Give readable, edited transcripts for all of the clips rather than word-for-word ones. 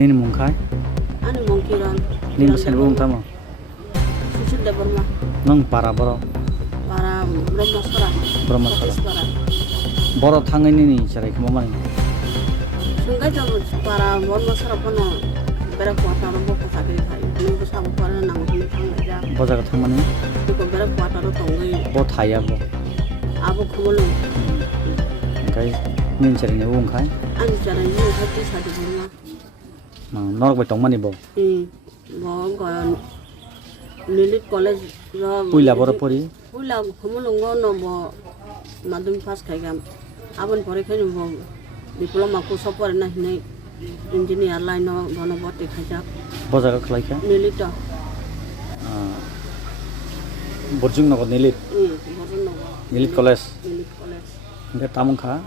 Ini mungkai? Anu mungkiran. Ini mesin bung tama. Susul de Burma. Nang para boro. Para Brahmaswara. Brahmaswara. Boro tangan ini cara kemana ini? Sungai jauh para Brahmaswara pun berak kuat orang bawa sakit kai. Nunggu sabu para nang ini tangga. Boja ke tangan ini? Itu berak kuat orang tonggai. Bo thaya bo. Abu kumulu. Kai ini cara ini bung kai? Anu cara ini hati satu Burma. Nong bai tong mani bo. Bo kau Lilit College. Puila boro pori. Puila kumulu ngono bo madum pas kai gam. Abon pore kai bo diploma ko support na hinai engineer line no bono bote khaja. Boja ke kelai ka? Lilit to. Borjung nago nilit. Borjung nago. Nilit college. Lilit College. Enggak tamung ka?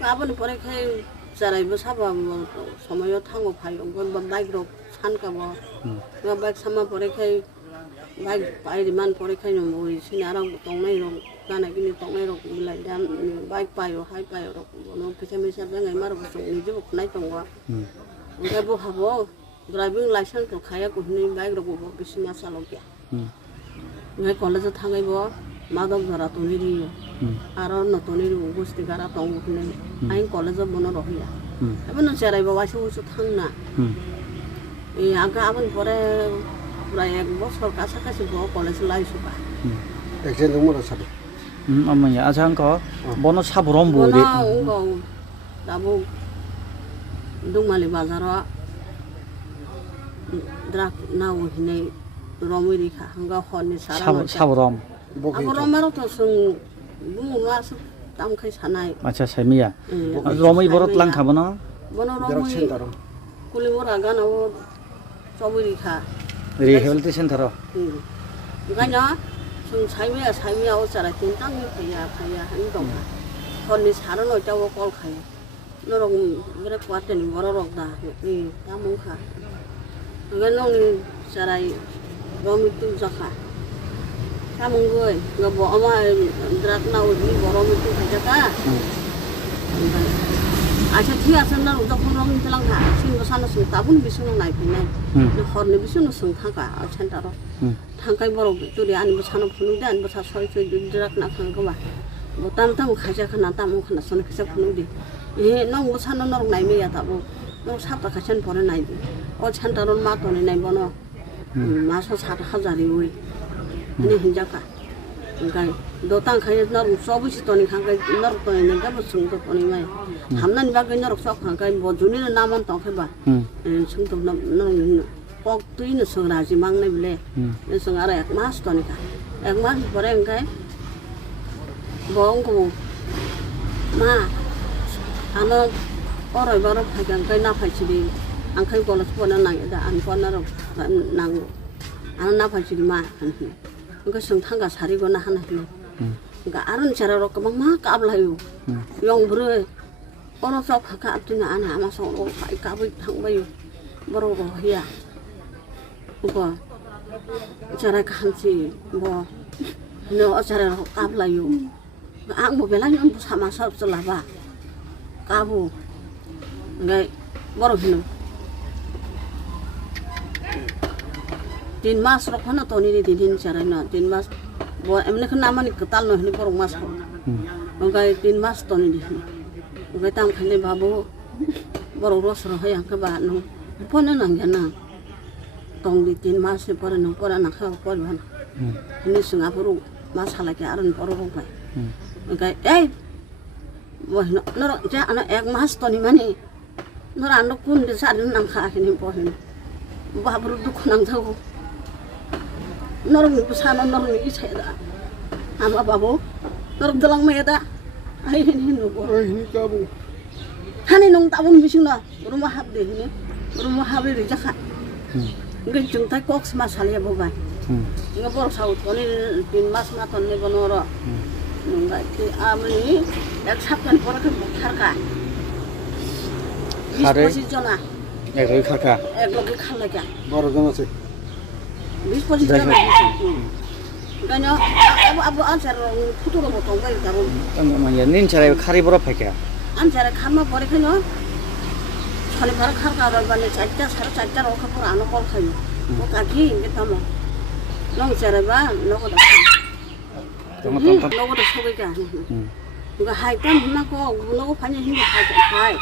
Abon pore kai जारायबो साबा समायाव थांगो फायो gun bike रो सानका बो गा बाइक सामा परेखाय बाइक पाइरि मान परेखाय न मोइ सिनारा तंनाय रो गाना किनि तंनाय रो बिलाय दा बाइक पायो हाय पायो रो न फैसा मैसा बेंगाय मार बसो निजे खुनाय दंवा ओंखाय बो हाबो ड्राइभिं लाइसेंस तो खाया को नि बाइक रो बो बिसिना सालो गया ओंखाय कलेज थांगायबो मादक जरा तो निरि आरो नतनि रो गोष्टि गारा तंग खुनै आइ कलेज बनो रहिया एबन चेराय बाबासो उसु थांना ए आगा आबन परे प्राय एक बছর কাছাকাছি গো কলেজ লাইছো বা একজন দমরা সাথে amanya ajang ko bono sabrom bo de dabu dungmali bazaro drak nawo hinai romiri kha hanga khoni sara sabrom abo romaro to sung bumu mas tam khai sanai acha saimiya romai borot lang khabono bono romai kulimora ganawo chobiri kha rehabilitation tharo ganya sung saimiya o chara tin tang ni phaya han dong khoni sara no chawo kol khai norong bere kwate ni boro rok da ni tamung kha ganong ni sarai romi tu jakha tamung goi ngabo ama drak na udi boro mi tu jaka acha thia sanna ro jokon rom telang ha sin bosana sung tabun bisunu nai pinai no khorni bisunu sung thaka achanta ro thangkai boro turi an bosana phunu de an bosa soi soi drak na khang ko ba botam tam khaja khana tam khana son khisa phunu de e nong bosana norong nai me ya ta bo no sapta khachen pore nai de o chanta ron ma to ni nai bono ma so 7,000 oi ni hinjaka ngai do tang khai nor sobu si to ni khang kai nor to ni ga bo sung to ni mai hamnan ba kai nor so khang kai bo juni na namon to khai ba sung to nor pok tui na sung ra ji mang nai bile ni sung ara ek mas to ni ka ek mas pore ngai bong ko ma ano oroi baro phagang kai na phai chiri ang khai ko la pona nang da an pona ro nang an na phai chiri ma cái sừng thang cả sari gona hana hi cái aron chara ro kamang ma ka ablayu yong bro oro sok phaka tuna ana ama so ro kai ka bai thang bai bro ro hiya ko chara ka hanchi bo no chara ro ka ablayu ang mo bela nyam sama sa sala ba ka bu ngai bro hinu tin mas ro khona to ni din chara na tin mas bo emne khna mani katal no hni porong mas ko ngai tin mas to ni ngai tam khane babu boro ros ro haya ka ba no pona nang yana tong di tin mas se pora no pora na kha por ban ni sunga puru mas hala ke aron poro ro bai ngai ei bo no ja ana ek mas to ni mani no ran no kun de sa nang kha khini po hin babu dukh nang thau norong pesana norong iki saya ama babu norong dalang meda ai ini no ini kamu hani nong tabun bisuna rumah hab de ini rumah hab de jaka ngai jung tai kok sama salia boban ngabor saut oni tin mas ma ton ne gonoro ngai ki amni ek sapkan pora ke bukhar ka khare jona ek roi khaka ek logi khalla ka বড় জন আছে 20 jona ganyo abu answer futuro mo tong bai daru amanya nin chara khari boro phaka answer khamma pore khanyo खाली बार खार गार बाने चारटा सारा चारटा रखा पर आनो कल खायो वो काकी इंगे तमो नं चरबा नगो दा नगो दा सोगे का 그 하이탄 hun나고 문하고 반이 힘이 하이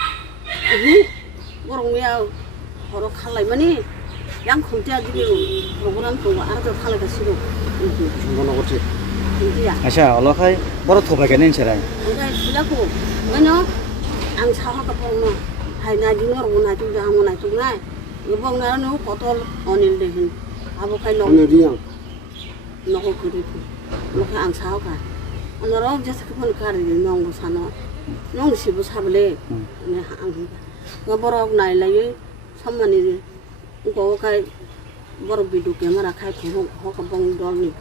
뭐롱이야 바로 칼라이머니 양 공짜지기 프로그램 또 알아서 칼라가 싫어 중간하고 지 이제야 아샤 얼라카이 버러 토바게는 제라 내가 지라고 뭐냐 안 사와가 보면 하이나 지노로 좀 하면 나중에 이번 날은 버터 어닐데 아보카이 오늘이야 너고 그리고 이렇게 안 사와가 오늘은 이제 그분 가르니 농부 사노 농시부 사블레 네 한국 그 버럭 나일라이 선만이 이거 가이 버럭 비도 개마라 가이 그거 허가 봉 돌니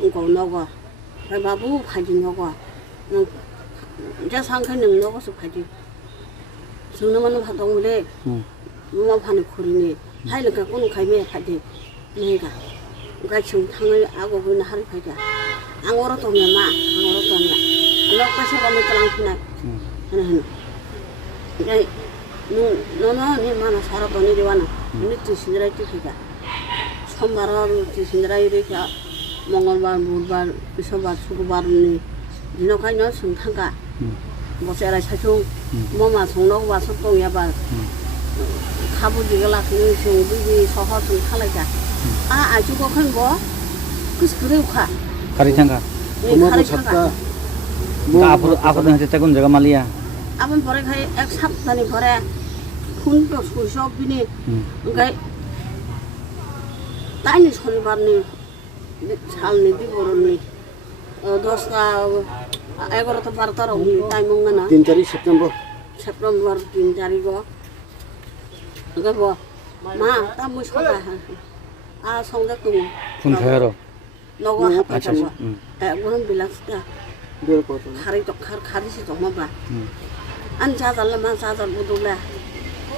이거 너가 그 바부 파지 너가 이제 상쾌는 너가서 파지 정나만 하동물에 누가 파는 코리니 하이르가 꼬는 가이메 파지 내가 우리가 지금 탕을 하고 그는 하루 파자 앙어로 도면 마 앙어로 도면 이렇게 가면 짱피나 하는 이제 너는 네 만나 살아도 니 와나 니 뜻이라 뜻이가 선발하러 뜻이라 이렇게 몽골발 물발 비서발 수고발니 니노가 너 성탄가 뭐세라 사중 뭐마 송노고 와서 똥야발 가부지가 라그 송비비 서하 좀 탈라자 아주 그건 뭐 그래 가 가리탕가 엄마도 잤다 앞으로 한테 때군 제가 말이야 아번 버래 가이 액삽다니 버래 훈도 수쇼비니 그러니까 따니 소리 받니 살니 비보르니 도스가 에거로도 바르다로 우리 따이 먹나 3 तारीख सितंबर september 3 तारीखको 그러니까 뭐마 따무 소다 아 성적도 분태로 너가 아차 하고 그런 빌라스다 बेर को खारी도 खारी시 좀 봐봐 안 자달라만 자달 못올래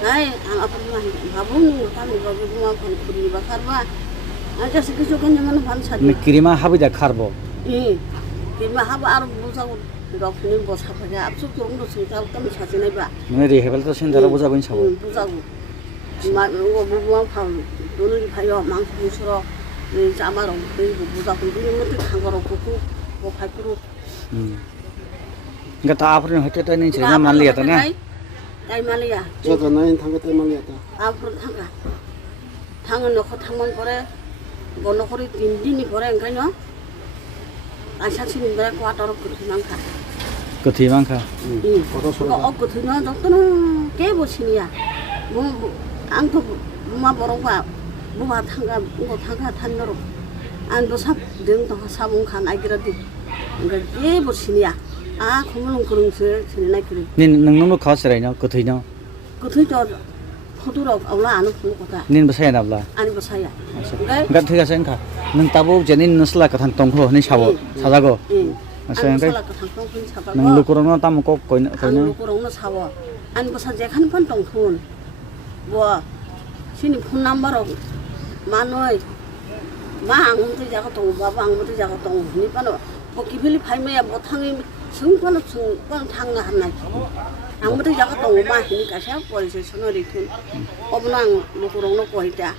아이 안 아프면 바보는 땀이 거기 부마 건 그리 봐 가봐 아저씨 그 조건이면 반사지 미끼리마 하비다 카르보 이 기마 하고 알아 무사고 너는 뭐 사파냐 앞쪽 정도 진짜 땀 사진해 봐 너네들이 해발도 신다라 보자본 차고 무사고 마 이거 무부한 파 너는 봐요 망치 부스러 짜마로 그리고 무사고 이런 것들 강가로 고 뭐 발표로 그러니까 다 앞으로는 할 때는 제가 말리겠다네 아이 말이야 저도 나인 당가 때 말이었다 앞으로 탕가 탕을 넣고 탕만 버려 뭐 넣고 딘딘이 버려 그러니까요 아샤치는 거래 과도로 그렇게만 가 그 뒤만카 응 그거 없고 드는 적도는 깨보시니야 뭐 앙토 뭐마 버려봐 뭐마 탕가 뭐 탕가 탄너로 안도 삽 능도 사본 간 아기라디 그러니까 깨보시니야 아 그러면 그런 거 전에 그래 닌 능능도 가스라이냐 그 뒤냐 그 뒤저 포도로 아울라 안 오는 거다 닌 버사야 나블라 아니 뭐 사야 그러니까 뒤가 생카 능 따보 제닌 너슬라 같은 똥코 니 샤워 사자고 응 아시는 거 살라가 당통군 잡아고 능 루코로나 따모 꼭 거는 안 그러는 사워 안 버사제 한번 동톤 뭐 신이 폰 넘버로 만원 망무도 자가 동 바방무도 자가 동 니빠노 뭐 기필리 팔매야 뭐 탕이 성판은 성판 탕가 하나 아무도 자가 동 마히니까 샤 버리서 선어리 튼 어브랑 루코롱 놓고 있다